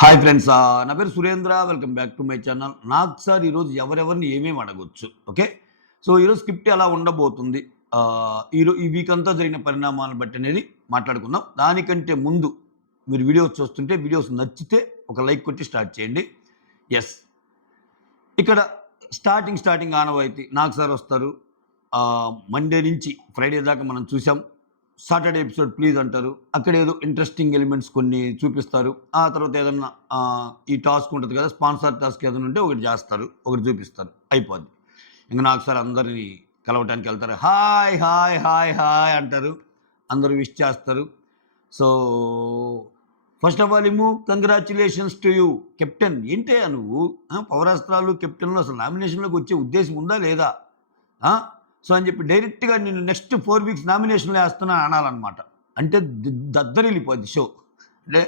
Hi friends, నా పేరు Surendra. Welcome back to my channel. నాకు సార్ ఈరోజు ఎవరెవరిని ఏమేమి అడగొచ్చు, ఓకే. సో ఈరోజు స్క్రిప్ట్ ఎలా ఉండబోతుంది, ఈ వీక్ అంతా జరిగిన పరిణామాలను బట్టి అనేది మాట్లాడుకుందాం. దానికంటే ముందు మీరు వీడియోస్ చూస్తుంటే వీడియోస్ నచ్చితే ఒక లైక్ కొట్టి స్టార్ట్ చేయండి. ఎస్, ఇక్కడ స్టార్టింగ్ ఆనవాయితీ నాకు సార్ వస్తారు. మండే నుంచి ఫ్రైడే దాకా మనం చూసాం. సాటర్డే ఎపిసోడ్ ప్లీజ్ అంటారు. అక్కడ ఏదో ఇంట్రెస్టింగ్ ఎలిమెంట్స్ కొన్ని చూపిస్తారు. ఆ తర్వాత ఏదన్నా ఈ టాస్క్ ఉంటుంది కదా, స్పాన్సర్ టాస్క్ ఏదైనా ఉంటే ఒకటి చేస్తారు, ఒకటి చూపిస్తారు, అయిపోద్ది. ఇంక నాకు సార్ అందరినీ కలవటానికి వెళ్తారు. హాయ్ హాయ్ హాయ్ హాయ్ అంటారు, అందరూ విష్ చేస్తారు. So first of all congratulations to you captain. ఏంటే నువ్వు పౌరాస్త్రాలు కెప్టెన్లు అసలు నామినేషన్లోకి వచ్చే ఉద్దేశం ఉందా లేదా? సో అని చెప్పి డైరెక్ట్గా నేను నెక్స్ట్ 4 వీక్స్ నామినేషన్లో వేస్తున్నాను అనాలన్నమాట. అంటే దద్దరిల్లిపోద్ది షో. అంటే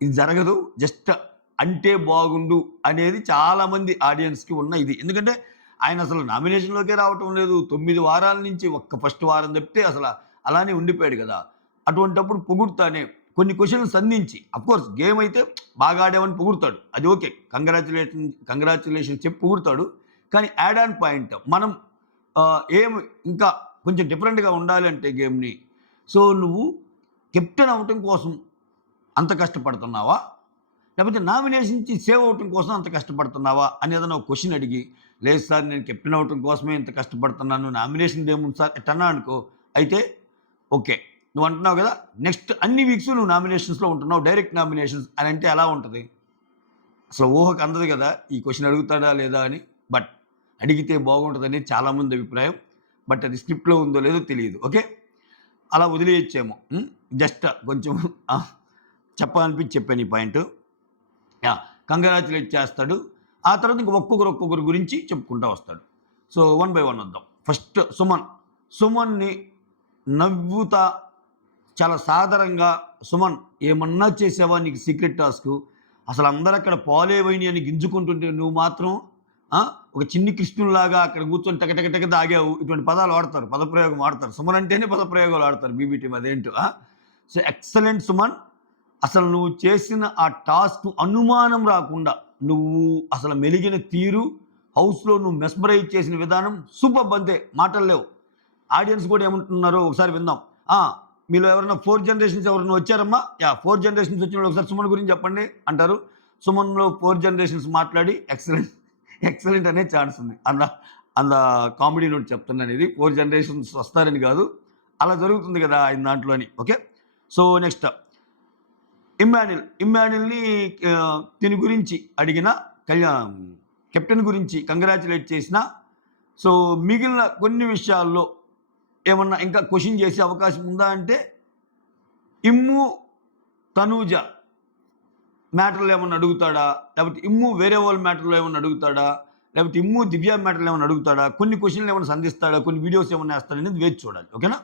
ఇది జరగదు, జస్ట్ అంటే బాగుండు అనేది చాలామంది ఆడియన్స్కి ఉన్న ఇది. ఎందుకంటే ఆయన అసలు నామినేషన్లోకే రావటం లేదు. 9 వారాల నుంచి ఒక్క ఫస్ట్ వారం తప్పితే అసలు అలానే ఉండిపోయాడు కదా. అటువంటప్పుడు పొగుడుతానే కొన్ని క్వశ్చన్లు సంధించి, అఫ్కోర్స్ గేమ్ అయితే బాగా ఆడామని పొగుడుతాడు, అది ఓకే, కంగ్రాచులేషన్స్ చెప్పి పొగుడుతాడు. కానీ యాడ్ ఆన్ పాయింట్ మనం ఏం ఇంకా కొంచెం డిఫరెంట్గా ఉండాలి అంటే గేమ్ని. సో నువ్వు కెప్టెన్ అవ్వటం కోసం అంత కష్టపడుతున్నావా, లేకపోతే నామినేషన్ నుంచి సేవ్ అవ్వటం కోసం అంత కష్టపడుతున్నావా అని ఏదైనా ఒక క్వశ్చన్ అడిగి, లేదు సార్ నేను కెప్టెన్ అవ్వటం కోసమే ఇంత కష్టపడుతున్నాను, నామినేషన్ ఏముంది సార్ ఎట్టన్నా అనుకో, అయితే ఓకే. నువ్వు అంటున్నావు కదా నెక్స్ట్ అన్ని వీక్స్ నువ్వు నామినేషన్స్లో ఉంటున్నావు, డైరెక్ట్ నామినేషన్స్ అని అంటే ఎలా ఉంటుంది? అసలు ఊహకు అందదు కదా ఈ క్వశ్చన్ అడుగుతాడా లేదా అని. బట్ అడిగితే బాగుంటుందని చాలామంది అభిప్రాయం. బట్ అది స్క్రిప్ట్లో ఉందో లేదో తెలియదు, ఓకే. అలా వదిలేయచ్చేమో. జస్ట్ కొంచెం చెప్పాలనిపించి చెప్పాను ఈ పాయింట్. కంగ్రాచులేట్ చేస్తాడు. ఆ తర్వాత ఇంక ఒక్కొక్కరు గురించి చెప్పుకుంటూ వస్తాడు. సో 1 by 1 వద్దాం. ఫస్ట్ సుమన్ని నవ్వుతా చాలా సాధారణంగా, సుమన్ ఏమన్నా చేసావా నీకు సీక్రెట్ టాస్క్, అసలు అందరూ అక్కడ పాలేవైని అని గింజుకుంటుంటే నువ్వు మాత్రం ఒక చిన్ని కృష్ణుల్లాగా అక్కడ కూర్చొని టకటక తాగావు. ఇటువంటి పదాలు వాడతారు, పదప్రయోగం వాడతారు. సుమన్ అంటేనే పదప్రయోగాలు ఆడతారు బీబీటీ అదేంటో. So excellent Suman. అసలు నువ్వు చేసిన ఆ టాస్క్ అనుమానం రాకుండా నువ్వు అసలు మెలిగిన తీరు, హౌస్లో నువ్వు మెస్మరైజ్ చేసిన విధానం సూపర్. అంతే, మాటలు లేవు. ఆడియన్స్ కూడా ఏమంటున్నారో ఒకసారి విందాం. మీలో ఎవరైనా 4 generations ఎవరైనా వచ్చారమ్మా? 4 generations వచ్చిన వాళ్ళు ఒకసారి సుమన్ గురించి చెప్పండి అంటారు. సుమన్లో 4 generations మాట్లాడి ఎక్సలెంట్ అనే ఛాన్స్ ఉంది. అంద కామెడీ నోట్ చెప్తున్నాను, ఇది 4 generations వస్తారని కాదు, అలా జరుగుతుంది కదా ఆయన దాంట్లో అని, ఓకే. సో నెక్స్ట్ ఇమ్మాన్యుల్ని దీని గురించి అడిగిన కెప్టెన్ గురించి కంగ్రాచులేట్ చేసిన. సో మిగిలిన కొన్ని విషయాల్లో ఏమన్నా ఇంకా క్వశ్చన్ చేసే అవకాశం ఉందా అంటే, ఇమ్ము తనూజ మ్యాటర్లు ఏమన్నా అడుగుతాడా, లేకపోతే ఇమ్ము వేరే వాళ్ళ మ్యాటర్లో ఏమన్నా అడుగుతాడా, లేకపోతే ఇమ్ము దివ్య మ్యాటర్లు ఏమైనా అడుగుతాడా, కొన్ని క్వశ్చన్లు ఏమైనా సంధిస్తాడా, కొన్ని వీడియోస్ ఏమైనా వేస్తాడా అనేది వేచి చూడాలి, ఓకేనా.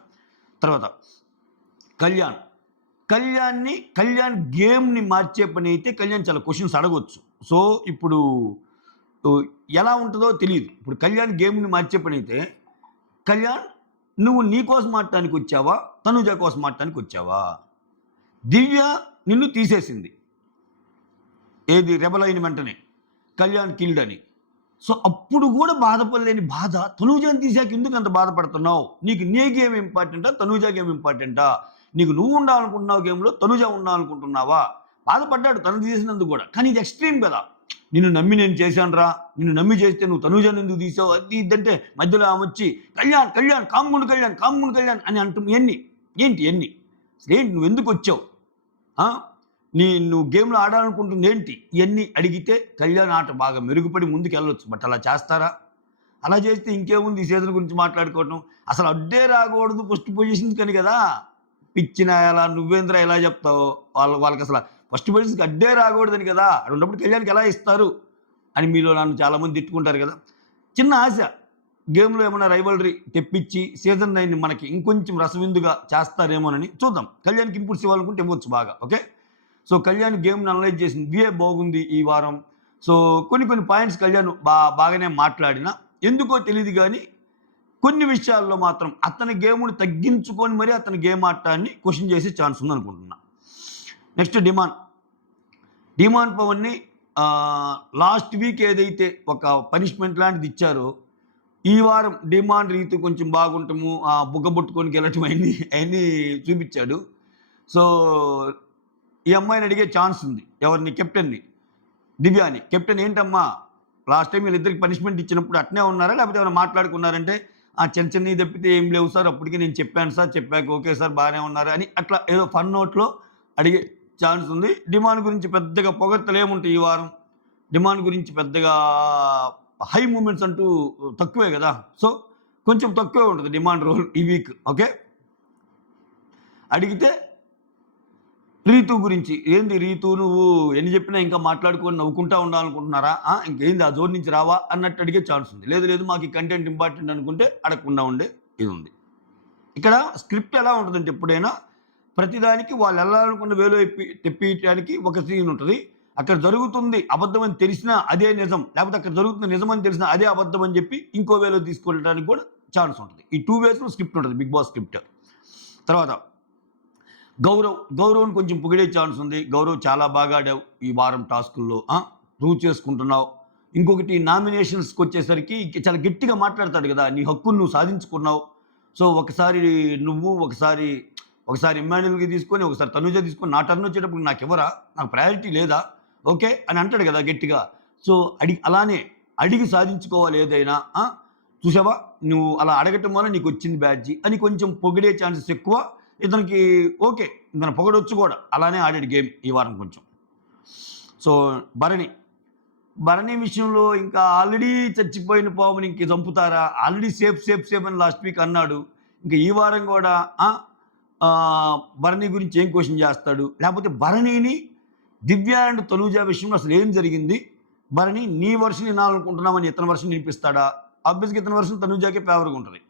తర్వాత కళ్యాణ్ గేమ్ని మార్చే పని అయితే కళ్యాణ్ చాలా క్వశ్చన్స్ అడగవచ్చు. సో ఇప్పుడు ఎలా ఉంటుందో తెలియదు. ఇప్పుడు కళ్యాణ్ గేమ్ని మార్చే పని అయితే, కళ్యాణ్ నువ్వు నీ కోసం మాట్లాడటానికి వచ్చావా, తనుజ కోసం మాట్లాడటానికి వచ్చావా? దివ్య నిన్ను తీసేసింది, ఏది రెబల్ అయిన వెంటనే కళ్యాణ్ కిల్డ్ అని. సో అప్పుడు కూడా బాధపడలేని బాధ తనూజాని తీసాక ఎందుకు అంత బాధపడుతున్నావు? నీకు నీ గేమ్ ఇంపార్టెంటా, తనూజ గేమ్ ఇంపార్టెంటా? నీకు నువ్వు ఉండాలనుకుంటున్నావు గేమ్లో, తనూజ ఉండాలనుకుంటున్నావా? బాధపడ్డాడు తను తీసినందుకు కూడా, కానీ ఇది ఎక్స్ట్రీమ్ కదా. నిన్ను నమ్మి నేను చేశాను రా, నిన్ను నమ్మి చేస్తే నువ్వు తనూజాని ఎందుకు తీసావు, అది ఇదంటే మధ్యలో ఆమె వచ్చి కళ్యాణ్ కామ్గుండు కళ్యాణ్ అని అంటుంది. ఏంటి నువ్వు ఎందుకు వచ్చావు? నువ్వు గేమ్లో ఆడాలనుకుంటుంది ఏంటి? ఇవన్నీ అడిగితే కళ్యాణ్ ఆట బాగా మెరుగుపడి ముందుకు వెళ్ళొచ్చు. బట్ అలా చేస్తారా? అలా చేస్తే ఇంకేముంది ఈ సీజన్ గురించి మాట్లాడుకోవటం. అసలు అడ్డే రాకూడదు ఫస్ట్ పొజిషన్స్ కని కదా. పిచ్చిన ఎలా నువ్వేంద్ర ఎలా చెప్తావు? వాళ్ళకి అసలు ఫస్ట్ పొజిషన్స్కి అడ్డే రాకూడదని కదా. అటువంటిప్పుడు కళ్యాణ్కి ఎలా ఇస్తారు అని మీలో నన్ను చాలామంది తిట్టుకుంటారు కదా. చిన్న ఆశ, గేమ్లో ఏమైనా రైవల్రీ తెప్పించి సీజన్ 9 మనకి ఇంకొంచెం రసవిందుగా చేస్తారేమోనని చూద్దాం. కళ్యాణ్కి ఇన్పుట్స్ ఇవ్వాలనుకుంటే ఇవ్వచ్చు బాగా, ఓకే. సో కళ్యాణ్ గేమ్ని అనలైజ్ చేసింది విఏ బాగుంది ఈ వారం. సో కొన్ని పాయింట్స్ కళ్యాణ్ బాగానే మాట్లాడినా ఎందుకో తెలియదు, కానీ కొన్ని విషయాల్లో మాత్రం అతని గేమ్ని తగ్గించుకొని మరి అతని గేమ్ ఆడటాన్ని క్వశ్చన్ చేసే ఛాన్స్ ఉంది అనుకుంటున్నా. నెక్స్ట్ డిమాండ్ పవన్ని లాస్ట్ వీక్ ఏదైతే ఒక పనిష్మెంట్ లాంటిది ఇచ్చారో, ఈ వారం డిమాండ్ రీతు కొంచెం బాగుంటము, బుగ్గబొట్టుకొని గెలటం అయన్నీ చూపిచ్చాడు. సో, ఈ అమ్మాయిని అడిగే ఛాన్స్ ఉంది. ఎవరిని? కెప్టెన్‌ని. దివ్యాని. కెప్టెన్ ఏంటమ్మా లాస్ట్ టైమ్ వీళ్ళిద్దరికి పనిష్మెంట్ ఇచ్చినప్పుడు అట్నే ఉన్నారా? లేకపోతే ఏమైనా మాట్లాడుకున్నారంటే, చిన్న చిన్నయి తప్పితే ఏం లేవు సార్. అప్పటికి నేను చెప్పాను సార్. చెప్పాక ఓకే సార్ బానే ఉన్నారు అని అట్లా ఏదో ఫన్ నోట్‌లో అడిగే ఛాన్స్ ఉంది. డిమాండ్ గురించి పెద్దగా పొగడ్తలేముంటాయి ఈ వారం. డిమాండ్ గురించి పెద్దగా హై మూమెంట్స్ అంటూ తక్కువే గదా! సో, కొంచెం తక్కువే ఉంటది డిమాండ్ రోల్ ఈ వీక్. ఓకే. అడిగితే రీతు గురించి, ఏంది రీతు నువ్వు ఎన్ని చెప్పినా ఇంకా మాట్లాడుకొని నవ్వుకుంటా ఉండాలనుకుంటున్నారా? ఇంకేంది ఆ జోన్ నుంచి రావా? అన్నట్టు అడిగే ఛాన్స్ ఉంది. లేదు లేదు మాకు ఈ కంటెంట్ ఇంపార్టెంట్ అనుకుంటే అడగకుండా ఉండే ఇది ఉంది. ఇక్కడ స్క్రిప్ట్ ఎలా ఉంటదంటే ఎప్పుడైనా ప్రతిదానికి వాళ్ళు ఎళ్ళాలనుకున్న వేలో తెప్పియటానికి ఒక సీన్ ఉంటది. అక్కడ జరుగుతుంది అబద్ధం అని తెలిసినా అదే నిజం. లేకపోతే అక్కడ జరుగుతుంది నిజం అని తెలిసినా అదే అబద్ధం అని చెప్పి ఇంకో వేలో తీసుకెళ్ళడానికి కూడా ఛాన్స్ ఉంటది. ఈ 2 వేస్‌లో స్క్రిప్ట్ ఉంటది 'బిగ్ బాస్' స్క్రిప్ట్. తర్వాత గౌరవ్‌ని కొంచెం పొగిడే ఛాన్స్ ఉంది. గౌరవ్ చాలా బాగా ఆడావు ఈ వారం టాస్కుల్లో. ప్రూవ్ చేసుకుంటున్నావు. ఇంకొకటి నామినేషన్స్‌కొచ్చేసరికి చాలా గట్టిగా మాట్లాడతాడు గదా! నీ హక్కును నువ్వు సాధించుకున్నావు. సో, ఒకసారి నువ్వు, ఒకసారి ఇమ్మాన్యుయల్‌కి తీసుకొని, ఒకసారి తనూజ తీసుకొని, నా టర్న్ వచ్చేటప్పుడు నాకివ్వరా? నాకు ప్రయారిటీ లేదా? ఓకే. అని అంటాడు గదా గట్టిగా. సో, అలానే అడిగి సాధించుకోవాలి ఏదైనా. చూసావా? నువ్వు అలా అడగటం వల్ల నీకొచ్చింది బ్యాడ్జి అని కొంచెం పొగిడే ఛాన్సెస్ ఎక్కువ. ఇతనికి ఓకే. ఇతను పొగడొచ్చు కూడా. అలానే ఆడాడు గేమ్ ఈ వారం కొంచెం. సో, భరణి విషయంలో ఇంకా ఆల్రెడీ చచ్చిపోయిన పాముని ఇంక చంపుతారా? ఆల్రెడీ సేఫ్ అని లాస్ట్ వీక్ అన్నాడు. ఇంక ఈ వారం కూడా భరణి గురించి ఏం క్వెషన్ చేస్తాడు? లేకపోతే భరణిని దివ్య అండ్ తనూజ విషయంలో అసలు ఏం జరిగింది? భరణి నీ వర్షన్ వినాలనుకుంటున్నామని ఇతని వర్షన్ వినిపిస్తాడా? ఆబ్వియస్‌గా ఇతని వర్షన్ తనూజకే ఫేవర్‌గా ఉంటది.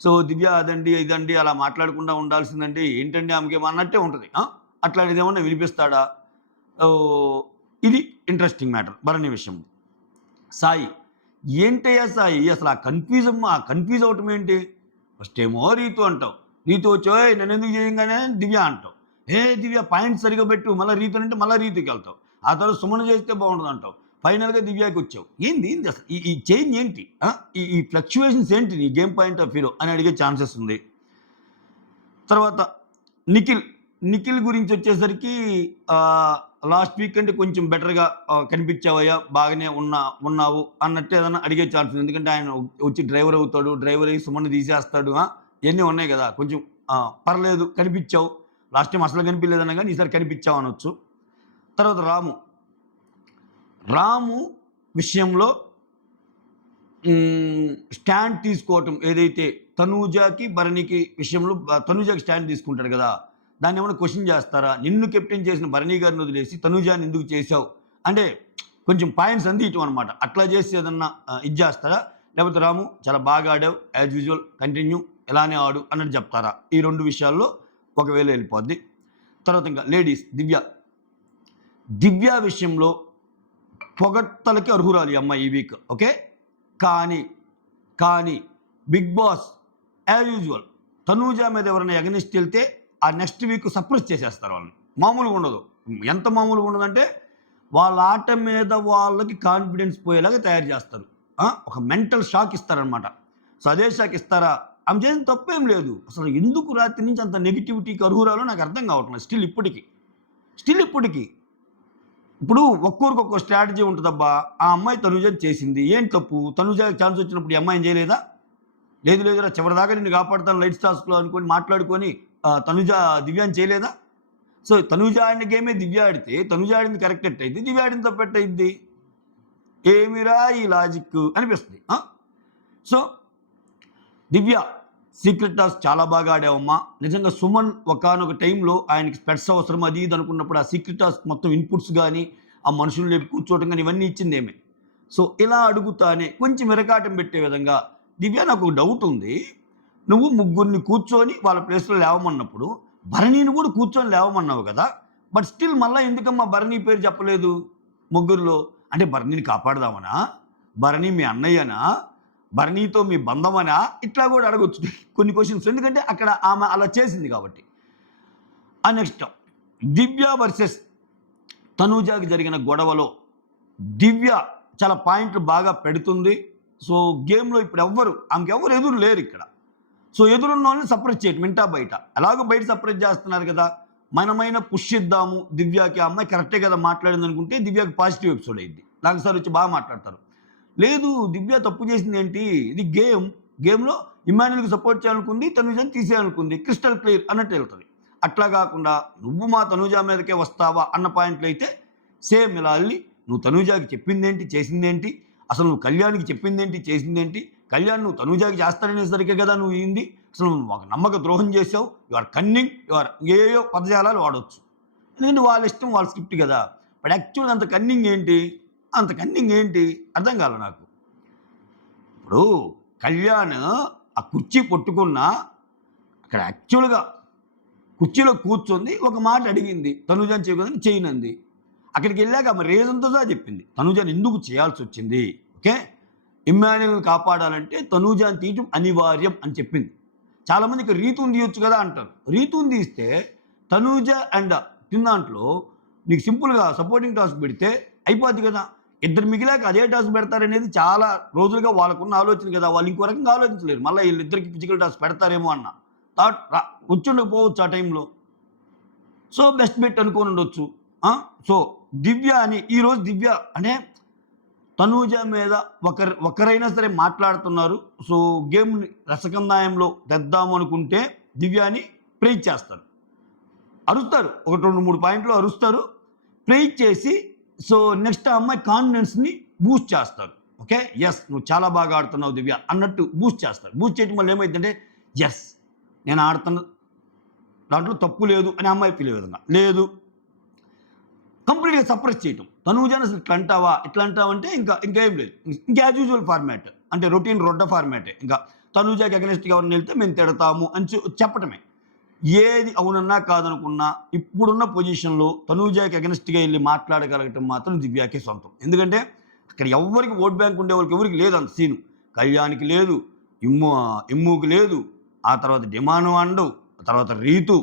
సో, దివ్య అదండి, ఇదండి అలా మాట్లాడకుండా ఉండాల్సిందండి. ఏంటండి ఆమెకేమో అన్నట్టే ఉంటది. అట్లాంటిదేమన్నా వినిపిస్తాడా? ఇది ఇంట్రెస్టింగ్ మ్యాటర్ భరణి విషయం. సాయి, ఏంటయ్యా సాయి అసలు ఆ కన్‌ఫ్యూజ్ అవ్వటం ఏంటి? ఫస్ట్ ఏమో రీతు అంటావు. రీతు వచ్చి నన్నెందుకు చేయంగానే దివ్య అంటావు. దివ్య పాయింట్స్ సరిగ్గా పెట్టు. మళ్ళా రీతు అంటే మళ్ళా రీతుకెళ్తావు. ఆ తర్వాత సుమన్ చేస్తే బాగుంటదంటావు. ఫైనల్‌గా దివ్యకి వచ్చావు. ఏంది అసలు ఈ చేంజ్ ఏంటి? ఈ ఫ్లక్చుయేషన్స్ ఏంటి నీ గేమ్ పాయింట్ ఆఫ్ వ్యూలో అని అడిగే ఛాన్సెస్ ఉంది. తర్వాత నిఖిల్ గురించి వచ్చేసరికి లాస్ట్ వీక్ కంటే కొంచెం బెటర్‌గా కనిపించావయ్యా, బాగానే ఉన్నావు అన్నట్టు ఏదన్నా అడిగే ఛాన్స్ ఉంది. ఎందుకంటే ఆయన వచ్చి డ్రైవర్ అవుతాడు. డ్రైవర్ అయ్యి సుమన్‌ని తీసేస్తాడు. ఇయన్నీ ఉన్నాయి గదా! కొంచెం పర్లేదు కనిపించావు. లాస్ట్ టైమ్ అసలు కనిపియలేదన్నా గానీ ఈసారి కనిపించావు అనొచ్చు. తర్వాత రాము విషయంలో స్టాండ్ తీసుకోవటం ఏదైతే భరణికి విషయంలో తనూజకి స్టాండ్ తీసుకుంటాడు కదా! దాన్నేమన్నా క్వెషన్ చేస్తారా? నిన్ను కెప్టెన్ చేసిన భరణి గారిని వదిలేసి తనూజని ఎందుకు చేశావు? అంటే కొంచెం పాయింట్స్ అందియటం అనమాట. అట్లా చేసి ఏదన్నా ఇది చేస్తారా? లేకపోతే రాము చాలా బాగా ఆడావు, యాజ్ యూజువల్ కంటిన్యూ ఇలానే ఆడు అన్నట్టు చెప్తారా? ఈ 2 విషయాల్లో ఒకవేళ వెళ్ళిపోద్ది. తర్వాత ఇంకా లేడీస్ దివ్య విషయంలో పొగడ్తలకి అర్హురాలు ఈ అమ్మాయి ఈ వీక్. ఓకే. కానీ big boss as usual Tanuja మీద ఎవరైనా ఎగనిస్ట్ వెళ్తే ఆ నెక్స్ట్ వీక్ సప్రెస్ చేసేస్తారు వాళ్ళని. మామూలుగా ఉండదు. ఎంత మామూలుగా ఉండదంటే వాళ్ళ ఆట మీద వాళ్ళకి కాన్ఫిడెన్స్ పోయేలాగా తయారు చేస్తారు. ఒక మెంటల్ షాక్ ఇస్తారనమాట. సో, అదే షాక్ ఇస్తారా? ఆమె చేసిన తప్పేం లేదు. అసలు ఎందుకు రాత్రి నుంచి అంత నెగిటివిటీకి అర్హురాలో నాకు అర్థం కావట్లేదు స్టిల్ ఇప్పటికి. ఇప్పుడు ఒక్కొరికి ఒక్కో స్ట్రాటజీ ఉంటుందబ్బా. ఆ అమ్మాయి తనూజని చేసింది. ఏంటి తప్పు? తనూజకి ఛాన్స్ వచ్చినప్పుడు ఈ అమ్మాయిని చేయలేదా? లేదురా చివరిదాకా నిన్ను కాపాడుతాను లైట్స్ టాస్క్‌లో అనుకొని మాట్లాడుకొని తనూజ దివ్యాని చేయలేదా? సో, తనూజ ఆడిన గేమే దివ్య ఆడితే తనూజ ఆడింది కరెక్ట్ ఎట్టయిద్ది? దివ్య ఆడింది తప్పు ఎట్టయిద్ది? ఏమిరా ఈ లాజిక్ అనిపిస్తుంది. సో, దివ్య సీక్రెట్ టాస్క్ చాలా బాగా ఆడావమ్మా. నిజంగా సుమన్ ఒకానొక టైంలో ఆయనకి స్పెట్స్ అవసరం అది ఇది అనుకున్నప్పుడు ఆ సీక్రెట్ టాస్క్ మొత్తం ఇన్పుట్స్ కానీ, ఆ మనుషులు లేపి కూర్చోవటం కానీ ఇవన్నీ ఇచ్చిందేమే. సో, ఇలా అడుగుతానే కొంచెం విరకాటం పెట్టే విధంగా దివ్య నాకు డౌట్ ఉంది. నువ్వు ముగ్గురిని కూర్చొని వాళ్ళ ప్లేస్‌లో లేవమన్నప్పుడు భరణిని కూడా కూర్చొని లేవమన్నావు కదా! బట్ స్టిల్ మళ్ళా ఎందుకమ్మా భరణి పేరు చెప్పలేదు ముగ్గురిలో? అంటే భరణిని కాపాడదామనా? భరణి మీ అన్నయ్యనా? భరణితో మీ బంధమనా? ఇట్లా కూడా అడగొచ్చు కొన్ని క్వెషన్స్. ఎందుకంటే అక్కడ ఆమె అలా చేసింది కాబట్టి. నెక్స్ట్ దివ్య వర్సెస్ తనూజాకి జరిగిన గొడవలో దివ్య చాలా పాయింట్లు బాగా పెడుతుంది. సో గేమ్‌లో ఇప్పుడు ఆమెకెవ్వరు ఎదురు లేరు ఇక్కడ. సో ఎదురున్న వాళ్ళని సపరేట్ చేయటం ఇంటా బయట. ఎలాగో బయట సపరేట్ చేస్తున్నారు కదా! మనమైనా పుష్ ఇద్దాము దివ్యకి. ఆ అమ్మాయి కరెక్టే కదా మాట్లాడిందనుకుంటే దివ్యకి పాజిటివ్ ఎపిసోడ్ అయ్యిద్ది. నాగ్ సార్ వచ్చి బాగా మాట్లాడతారు. లేదు దివ్య తప్పు చేసిందేంటి? ఇది గేమ్. గేమ్‌లో ఇమ్మాన్యుయల్‌కి సపోర్ట్ చేయాలనుకుంది. తనూజని తీసేయాలనుకుంది. క్రిస్టల్ క్లియర్ అన్నట్టు ఎళ్తది. అట్లా కాకుండా నువ్వు మా తనూజ మీదకే వస్తావా అన్న పాయింట్‌లో అయితే సేమ్ ఇలా ఎళ్లి నువ్వు తనూజకి చెప్పిందేంటి? చేసిందేంటి? అసలు నువ్వు కళ్యాణ్‌కి చెప్పిందేంటి? చేసిందేంటి? కళ్యాణ్ నువ్వు తనూజకి చేస్తాననేసరికే కదా నువ్వు ఇయింది. అసలు నువ్వు ఒక నమ్మక ద్రోహం చేసావు. You are cunning. ఏయో పదజాలాలు వాడొచ్చు. ఎందుకంటే వాళ్ళ ఇష్టం వాళ్ళ స్క్రిప్ట్ కదా! బట్ యాక్చువల్‌గా అంత కన్నింగ్ ఏంటి? అంత కన్నింగ్ ఏంటి? అర్థం కాలే నాకు. ఇప్పుడు కళ్యాణ్ ఆ కుర్చీ పట్టుకున్నా అక్కడ యాక్చువల్‌గా కుర్చీలో కూర్చుంది. ఒక మాట అడిగింది. తనూజని చేయకూడదని చేయనంది. అక్కడికెళ్ళాక ఆమె రీజన్‌తో సహా చెప్పింది. తనూజని ఎందుకు చేయాల్సొచ్చింది. ఓకే. ఇమ్మాన్యుయల్‌ని కాపాడాలంటే తనూజని తీయటం అనివార్యం అని చెప్పింది. చాలామంది ఇక్కడ రీతుని తీయొచ్చు కదా అంటారు. రీతుని తీస్తే తనూజ అండ్ దాంట్లో నీకు సింపుల్‌గా సపోర్టింగ్ టాస్క్ పెడితే అయిపోద్ది కదా! ఇద్దరు మిగిలాక అదే టాస్క్ పెడతారనేది చాలా రోజులుగా వాళ్ళకున్న ఆలోచన కదా! వాళ్ళు ఇంకో రకంగా ఆలోచించలేరు. మళ్ళా ఈళ్ళిద్దరికి ఫిజికల్ టాస్క్ పెడతారేమో అన్న థాట్ వచ్చుండకపోవచ్చు ఆ టైంలో. సో బెస్ట్ బెట్ అనుకోని ఉండొచ్చు. సో దివ్య అని ఈరోజు దివ్య అంటే తనూజ మీద ఒకరైనా సరే మాట్లాడుతున్నారు. సో గేమ్‌ని రసకందాయంలో తెద్దాము అనుకుంటే దివ్యని ప్రైజ్ చేస్తారు. అరుస్తారు. ఒక 2, 3 పాయింట్లు అరుస్తారు. ప్రైజ్ చేసి సో నెక్స్ట్ ఆ అమ్మాయి కాన్ఫిడెన్స్‌ని బూస్ట్ చేస్తారు. ఓకే. యెస్ నువ్వు చాలా బాగా ఆడుతున్నావు దివ్య అన్నట్టు బూస్ట్ చేస్తారు. బూస్ట్ చేయడం వల్ల ఏమైద్దంటే యెస్ నేను ఆడుతున్న దాంట్లో తప్పు లేదు అని అమ్మాయి ఫీల్ అయ్యే విధంగా. లేదు కంప్లీట్‌గా సప్రెస్ చేయటం. తనూజని అసలు ఇట్లా అంటావంటే ఇంకా ఏం లేదు. ఇంకా యాజ్ యూజువల్ ఫార్మాట్. అంటే రొటీన్ రొడ్డ ఫార్మాటే. ఇంకా తనూజకి అగెయిన్స్ట్‌గా ఎవరైనా ఎళ్తే మేము తిడతాము అని చెప్పటమే. ఏది అవునన్నా కాదనుకున్నా ఇప్పుడున్న పొజిషన్‌లో తనూజకి అగెయిన్స్ట్‌గా ఎళ్లి మాట్లాడగలగటం మాత్రం దివ్యకే సొంతం. ఎందుకంటే అక్కడ ఎవ్వరికి ఓట్ బ్యాంక్ ఉండేవాళ్ళకి ఎవరికి లేదు అంత సీను. కళ్యాణ్‌కి లేదు, ఇమ్ముకి లేదు, ఆ తర్వాత డిమాను అండు, తర్వాత రీతు,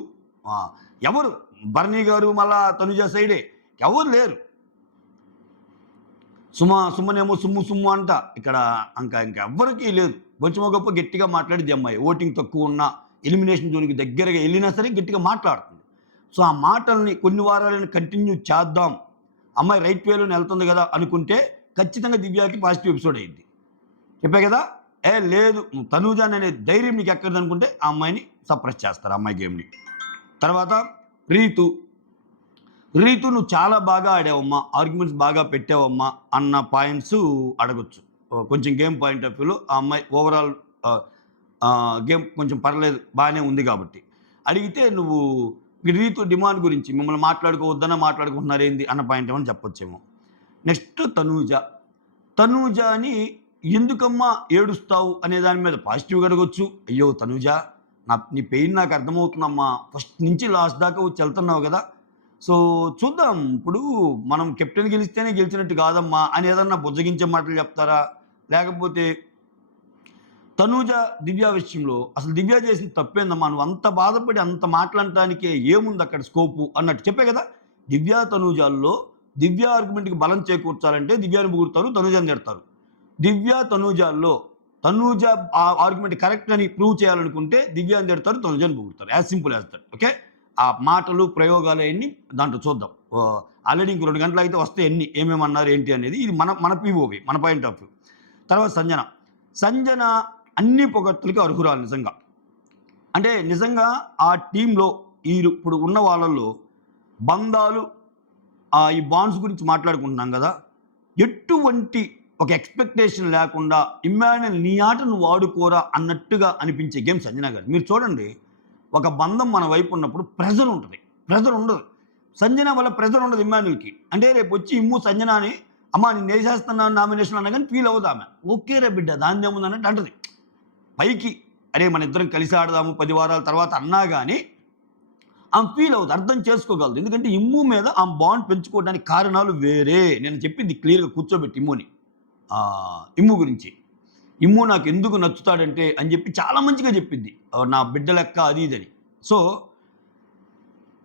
ఎవరు భరణి గారు మళ్ళా తనుజ సైడే ఎవరు లేరు. సుమనేమో సుమ్ము అంట. ఇక్కడ ఇంకెవ్వరికీ లేదు. కొంచెమో గొప్ప గట్టిగా మాట్లాడిద్ది అమ్మాయి. ఓటింగ్ తక్కువ ఉన్నా, ఎలిమినేషన్ జోన్‌కి దగ్గరగా ఎళ్ళినా సరే గట్టిగా మాట్లాడుతుంది. సో, ఆ మాటల్ని కొన్ని వారాలని కంటిన్యూ చేద్దాం. అమ్మాయి రైట్ వేలోనే ఎళ్తుంది గదా అనుకుంటే ఖచ్చితంగా దివ్యకి పాజిటివ్ ఎపిసోడ్ అయ్యిద్ది. చెప్పా గదా! లేదు నువ్వు తనూజాననే ధైర్యం నీకెక్కడిదనుకుంటే ఆ అమ్మాయిని సప్రెస్ చేస్తారు. ఆ అమ్మాయి గేమ్‌ని. తర్వాత రీతు. రీతు నువ్వు చాలా బాగా ఆడావమ్మా. ఆర్గ్యుమెంట్స్ బాగా పెట్టావమ్మా అన్న పాయింట్స్ అడగొచ్చు. కొంచెం గేమ్ పాయింట్ ఆఫ్ వ్యూలో ఆ అమ్మాయి ఓవరాల్ గేమ్ కొంచెం పర్లేదు బానే ఉంది కాబట్టి. అడిగితే నువ్వు రీతు డిమాండ్ గురించి మిమ్మల్ని మాట్లాడుకోవద్దన్నా మాట్లాడుకుంటున్నారేంది అన్న పాయింట్ ఏమన్నా చెప్పొచ్చేమో. నెక్స్ట్ తనూజ. తనూజని ఎందుకమ్మా ఏడుస్తావు అనే దాని మీద పాజిటివ్‌గా అడగొచ్చు. అయ్యో! తనూజ నీ పెయిన్ నాకు అర్థమవుతుందమ్మా. ఫస్ట్ నుంచి లాస్ట్ దాకా వచ్చి ఎళ్తున్నావు గదా! సో, చూద్దాం. ఇప్పుడు మనం కెప్టెన్ గెలిస్తేనే గెలిచినట్టు కాదమ్మా అని ఏదన్నా బుజ్జగించే మాటలు చెప్తారా? లేకపోతే తనూజ, దివ్య విషయంలో అసలు దివ్య చేసిన తప్పేందమ్మా? నువ్వు అంత బాధపడి అంత మాటలంటానికే ఏముందక్కడ స్కోపు అన్నట్టు చెప్పా గదా! దివ్య, తనూజాల్లో దివ్య ఆర్గ్యుమెంట్‌కి బలం చేకూర్చాలంటే దివ్యని పొగుడుతారు, తనూజని తిడతారు. దివ్య, తనూజాల్లో తనూజ ఆర్గ్యుమెంట్ కరెక్ట్ అని ప్రూవ్ చేయాలనుకుంటే దివ్యని తిడతారు, తనూజని పొగుడుతారు. As simple as that. Okay. ఆ మాటలు, ప్రయోగాలు అయన్నీ దాంట్లో చూద్దాం. ఆల్రెడీ ఇంకో 2 గంటలయితే వస్తాయి అన్నీ. ఏమేమన్నారు ఏంటి అనేది. ఇది మన పీఓవి. మన పాయింట్ ఆఫ్ వ్యూ. తర్వాత సంజన. సంజన అన్ని పొగడ్తలకి అర్హురాలు నిజంగా. అంటే నిజంగా ఆ టీమ్‌లో ఇప్పుడు ఉన్న వాళ్ళల్లో బంధాలు ఈ బాండ్స్ గురించి మాట్లాడుకుంటున్నాం గదా! ఎటువంటి ఒక ఎక్స్‌పెక్టేషన్ లేకుండా ఇమ్మాన్యుయల్ నీ ఆట నువ్వు ఆడుకోరా అన్నట్టుగా అనిపించే గేమ్ సంజన గారిది. మీరు చూడండి ఒక బంధం మన వైపు ఉన్నప్పుడు ప్రెజర్ ఉంటది. ప్రెజర్ ఉండదు. సంజన వల్ల ప్రెజర్ ఉండదు ఇమ్మాన్యుయల్‌కి. అంటే రేపొచ్చి ఇమ్ము సంజనని అమ్మా నిన్నేసేస్తున్నాను నామినేషన్‌లో అన్నా గాని ఫీల్ అవ్వదామె. ఓకేరా బిడ్డ దానిదేముంది అన్నట్టు అంటది. పైకి అరే మన ఇద్దరం కలిసి ఆడదాము 10 వారాల తర్వాత అన్నా గాని ఆమె ఫీల్ అవుద్ది. అర్థం చేసుకోగలదు. ఎందుకంటే ఇమ్ము మీద ఆమె బాండ్ పెంచుకోవడానికి కారణాలు వేరే. నేను చెప్పింది క్లియర్‌గా కూర్చోబెట్టి ఇమ్ముని. ఇమ్ము గురించి. ఇమ్ము నాకెందుకు నచ్చుతాడంటే అని చెప్పి చాలా మంచిగా చెప్పిద్ది. నా బిడ్డ లెక్క అది ఇదని. సో,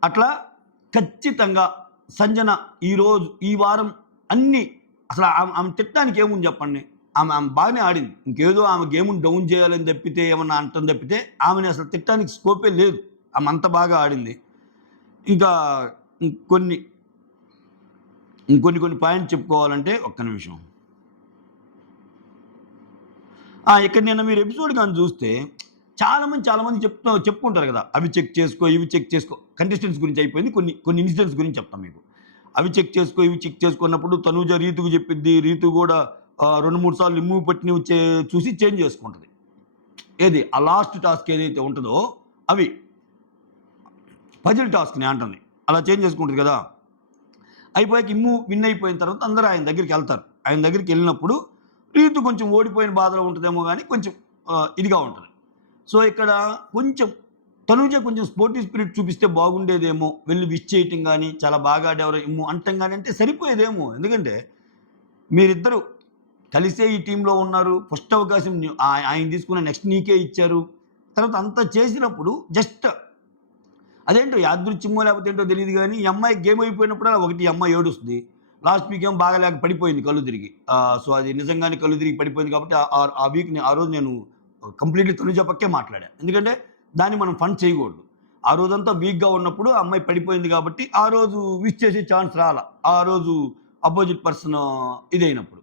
అట్లా ఖచ్చితంగా సంజన ఈ వారం అన్నీ అసలు ఆమె తిట్టడానికి ఏముంది చెప్పండి. ఆమె బాగానే ఆడింది. ఇంకేదో ఆమె గేమ్‌ని డౌన్ చేయాలని తప్పితే, ఏమన్నా అనటం తప్పితే, ఆమెని అసలు తిట్టడానికి స్కోపే లేదు. ఆమె అంత బాగా ఆడింది. ఇంకా ఇంకొన్ని ఇంకొన్ని పాయింట్స్ చెప్పుకోవాలంటే ఒక్క నిమిషం. ఇక్కడ నిన్న మీరు ఎపిసోడ్ గాని చూస్తే చాలామంది చెప్పుకుంటారు కదా! అవి చెక్ చేసుకో, ఇవి చెక్ చేసుకో. కంటెస్టెంట్స్ గురించి అయిపోయింది. కొన్ని ఇన్సిడెంట్స్ గురించి చెప్తాను మీకు. అవి చెక్ చేసుకో, ఇవి చెక్ చేసుకున్నప్పుడు తనూజ రీతుకు చెప్పిద్ది. రీతు కూడా 2, 3 సార్లు లిమ్ము పట్టినవి చూసి చేంజ్ చేసుకుంటది. ఏది ఆ లాస్ట్ టాస్క్ ఏదైతే ఉంటదో అవి పజిల్ టాస్క్‌ని అంటుంది. అలా చేంజ్ చేసుకుంటది కదా! అయిపోయాక ఇమ్ము విన్ అయిపోయిన తర్వాత అందరూ ఆయన దగ్గరికెళ్తారు. ఆయన దగ్గరికెళ్ళినప్పుడు రీతు కొంచెం ఓడిపోయిన బాధలో ఉంటదేమో గానీ కొంచెం ఇదిగా ఉంటది. సో, ఇక్కడ కొంచెం తనూజ కొంచెం స్పోర్టివ్ స్పిరిట్ చూపిస్తే బాగుండేదేమో. వెళ్లి విష్ చేయటం గానీ, చాలా బాగా ఆడావురా ఇమ్ము అనటం గానీ అంటే సరిపోయేదేమో. ఎందుకంటే మీరిద్దరూ కలిసే ఈ టీమ్‌లో ఉన్నారు. ఫస్ట్ అవకాశం ఆయన తీసుకున్న నెక్స్ట్ నీకే ఇచ్చారు. తర్వాత అంతా చేసినప్పుడు జస్ట్ అదేంటో యాదృచ్ఛికమో లేకపోతే ఏంటో తెలీదు గానీ, ఈ అమ్మాయి గేమ్ అయిపోయినప్పుడల్లా ఒకటి ఈ అమ్మాయి ఏడుస్తది. లాస్ట్ వీక్ ఏమో బాగాలేక పడిపోయింది కళ్ళు తిరిగి. సో, అది నిజంగానే కళ్ళు తిరిగి పడిపోయింది కాబట్టి ఆ వీక్ ఆ రోజు నేను కంప్లీట్‌లీ తనుజ పక్కే మాట్లాడా. ఎందుకంటే దాన్ని మనం ఫన్ చేయకూడదు. ఆ రోజంతా వీక్‌గా ఉన్నప్పుడు ఆ అమ్మాయి పడిపోయింది కాబట్టి ఆ రోజు విష్ చేసే ఛాన్స్ రాలా. ఆ రోజు అపోజిట్ పర్సన్ ఇదైనప్పుడు.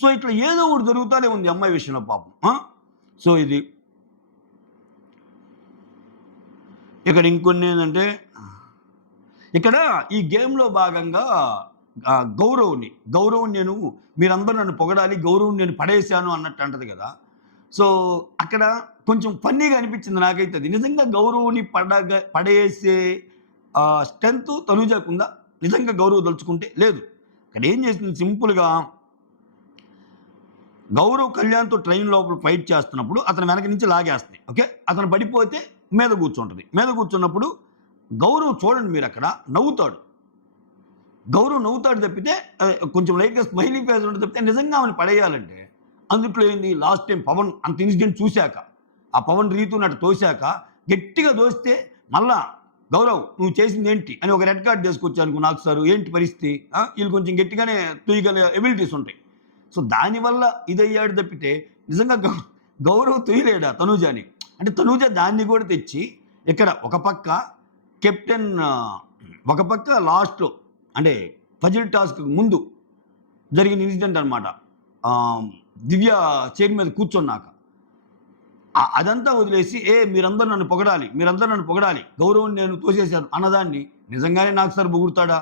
సో, ఇట్లా ఏదో ఒకటి జరుగుతానే ఉంది అమ్మాయి విషయంలో పాపం. సో, ఇది. ఇక్కడ ఇంకొన్నేందంటే ఇక్కడ ఈ గేమ్‌లో భాగంగా గౌరవ్‌ని నేను మీరందరూ నన్ను పొగడాలి, గౌరవ్‌ని నేను పడేశాను అన్నట్టు అంటది కదా! సో, అక్కడ కొంచెం ఫన్నీగా అనిపించింది నాకైతే అది. నిజంగా గౌరవ్‌ని పడేసే స్ట్రెంత్ తనూజకుందా? నిజంగా గౌరవ్ దలుచుకుంటే? లేదు. ఇక్కడ ఏం చేసింది సింపుల్‌గా గౌరవ్ కళ్యాణ్‌తో ట్రైన్ లోపల ఫైట్ చేస్తున్నప్పుడు అతను వెనక నుంచి లాగేస్తుంది. ఓకే. అతను పడిపోతే మీద కూర్చుంటది. మీద కూర్చున్నప్పుడు గౌరవ్ చూడండి మీరక్కడ నవ్వుతాడు. గౌరవ్ నవ్వుతాడు తప్పితే కొంచెం లైట్‌గా స్మైలీ ఫేస్ ఉంటది తప్పితే నిజంగా ఆమెను పడేయాలంటే అందుట్లో ఏంది లాస్ట్ టైమ్ పవన్ అంత ఇన్సిడెంట్ చూసాక, ఆ పవన్ రీతుని అటు తోసాక గట్టిగా దోస్తే మళ్ళా గౌరవ్ నువ్వు చేసిందేంటి అని ఒక రెడ్ కార్డ్ తీసుకొచ్చారనుకో నాకు సారు ఏంటి పరిస్థితి? వీళ్ళు కొంచెం గట్టిగానే తొయ్యగల ఎబిలిటీస్ ఉంటాయి. సో, దానివల్ల ఇదయ్యాడు తప్పితే నిజంగా గౌరవ్ తొయ్యలేడా తనూజని? అంటే తనూజ దాన్ని కూడా తెచ్చి ఇక్కడ ఒక పక్క కెప్టెన్ ఒక పక్క లాస్ట్‌లో అంటే పజిల్ టాస్క్‌కి ముందు జరిగిన ఇన్సిడెంట్ అనమాట. దివ్య చైర్ మీద కూర్చున్నాక. అదంతా వదిలేసి మీరందరూ నన్ను పొగడాలి. గౌరవం నేను తోసేశాను అన్నదాన్ని నిజంగానే నాకు సార్ పొగుడుతాడా?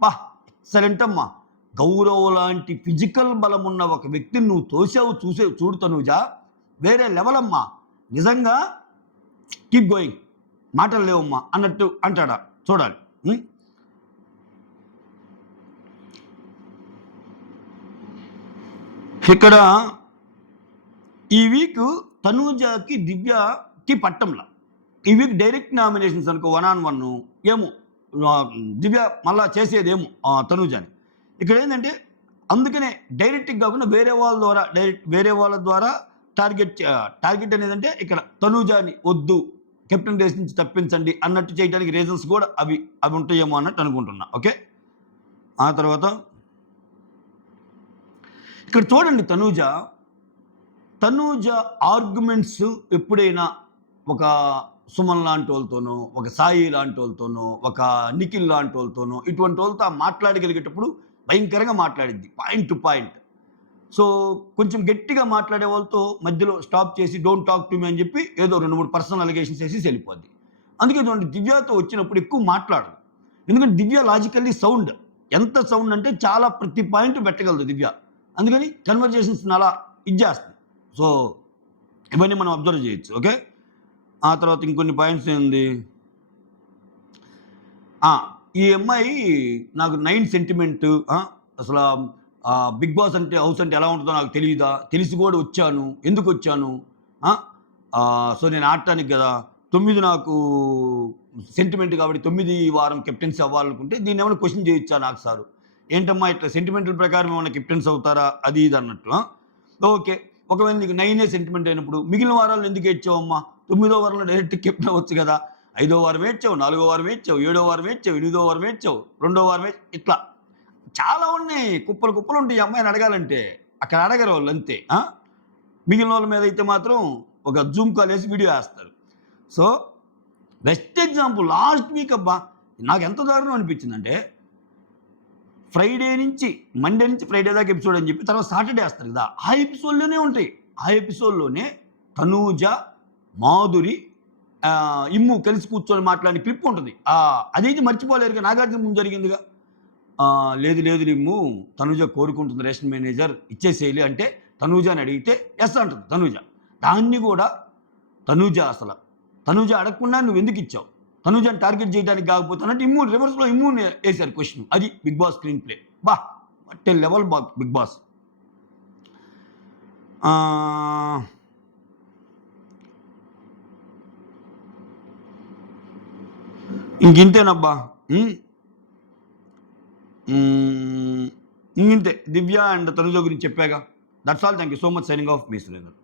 ఎక్సలెంటమ్మా. గౌరవ్ లాంటి ఫిజికల్ బలమున్న ఒక వ్యక్తిని నువ్వు తోసావు చూడు తనూజా వేరే లెవెల్ అమ్మా. నిజంగా కీప్ గోయింగ్. మాటలు లేవమ్మా అన్నట్టు అంటాడా చూడాలి. ఇక్కడ ఈ వీక్ తనూజకి దివ్యకి పట్టంలా. ఈ వీక్ డైరెక్ట్ నామినేషన్స్ అనుకో 1 on 1 ఏమో దివ్య మళ్ళా చేసేదేమో తనూజని. ఇక్కడ ఏంటంటే అందుకనే డైరెక్ట్‌గా కాకుండా వేరే వాళ్ళ ద్వారా టార్గెట్ అనేదంటే ఇక్కడ తనూజని వద్దు కెప్టెన్ రేస్ నుంచి తప్పించండి అన్నట్టు చేయడానికి రీజన్స్ కూడా అవి ఉంటాయేమో అన్నట్టు అనుకుంటున్నా. ఓకే. ఆ తర్వాత ఇక్కడ చూడండి తనూజ ఆర్గ్యుమెంట్స్ ఎప్పుడైనా ఒక సుమన్ లాంటి వాళ్ళతోనో, ఒక సాయి లాంటి వాళ్ళతోనో, ఒక నిఖిల్ లాంటి వాళ్ళతోనో ఇటువంటి వాళ్ళతో మాట్లాడగలిగేటప్పుడు భయంకరంగా మాట్లాడిద్ది పాయింట్ టు పాయింట్. సో, కొంచెం గట్టిగా మాట్లాడే వాళ్ళతో మధ్యలో స్టాప్ చేసి డోంట్ టాక్ టు మీ అని చెప్పి ఏదో 2, 3 పర్సనల్ అలిగేషన్స్ వేసి వెళ్ళిపోద్ది. అందుకే చూడండి దివ్యతో వచ్చినప్పుడు ఎక్కువ మాట్లాడదు. ఎందుకంటే దివ్య లాజికల్లీ సౌండ్. ఎంత సౌండ్ అంటే చాలా ప్రతి పాయింట్ పెట్టగలదు దివ్య. అందుకని కన్వర్జేషన్స్‌ని అలా ఇచ్చేస్తుంది. సో, ఇవన్నీ మనం అబ్జర్వ్ చేయొచ్చు. ఓకే. ఆ తర్వాత ఇంకొన్ని పాయింట్స్ ఏంది? ఈ అమ్మాయి నాకు 9 సెంటిమెంట్ అసలు బిగ్ బాస్ అంటే హౌస్ అంటే ఎలా ఉంటుందో నాకు తెలీదా? తెలిసి కూడా వచ్చాను. ఎందుకు వచ్చాను? సో, నేను ఆడటానికి కదా. 9 నాకు సెంటిమెంట్ కాబట్టి 9 వారం కెప్టెన్సీ అవ్వాలనుకుంటే దీన్ని ఏమైనా క్వశ్చన్ చేయొచ్చా నాకు సారు? ఏంటమ్మా ఇట్లా సెంటిమెంటల్ ప్రకారం ఏమైనా కెప్టెన్స్ అవుతారా? అది ఇది అన్నట్టు. ఓకే. ఒకవేళ నీకు 9 సెంటిమెంట్ అయినప్పుడు మిగిలిన వారాల్లో ఎందుకు ఏడ్చావమ్మా? 9వ వారంలో డైరెక్ట్ కెప్టెన్ అవ్వచ్చు కదా 5వ వారం ఏడ్చావు, 4వ వారం ఏడ్చావు, 7వ వారం ఏడ్చావు, 8వ వారం ఏడ్చావు, 2వ వారం ఇట్లా చాలా ఉన్నాయి. కుప్పలు కుప్పలు ఉంటాయి ఈ అమ్మాయిని అడగాలంటే. అక్కడ అడగరు వాళ్ళు అంతే. మిగిలిన వాళ్ళ మీద అయితే మాత్రం ఒక జూమ్ కాల్ వేసి వీడియో వేస్తారు. So best example last week అబ్బా నాకు ఎంత దారుణం అనిపించిందంటే, మండే నుంచి ఫ్రైడే దాకా ఎపిసోడ్ అని చెప్పి తర్వాత సాటర్డే వేస్తారు కదా, ఆ ఎపిసోడ్లోనే ఉంటాయి. ఆ ఎపిసోడ్లోనే తనూజ, మాధురి, ఇమ్ము కలిసి కూర్చొని మాట్లాడిన క్లిప్ ఉంటుంది. అదైతే మర్చిపోలేరుగా. నాగార్జున ముందు జరిగిందిగా. లేదు లేదు ఇమ్ము, తనూజ కోరుకుంటుంది రేషన్ మేనేజర్ ఇచ్చేసేయాలి అంటే తనూజ అని అడిగితే ఎస్ అంటుంది తనూజ. దాన్ని కూడా తనూజ అడగకుండా నువ్వు ఎందుకు ఇచ్చావు, తనూజని టార్గెట్ చేయడానికి కాకపోతే అన్నట్టు రివర్స్లో ఇమ్యూని వేశారు క్వశ్చన్. అది బిగ్ బాస్ స్క్రీన్ ప్లే. అంటే లెవెల్ బిగ్ బాస్. ఇంకింతేనబ్బా. ఇంతే దివ్య అండ్ తనుజ గురించి చెప్పాగా. That's all. Thank you so much. Signing off me Surender.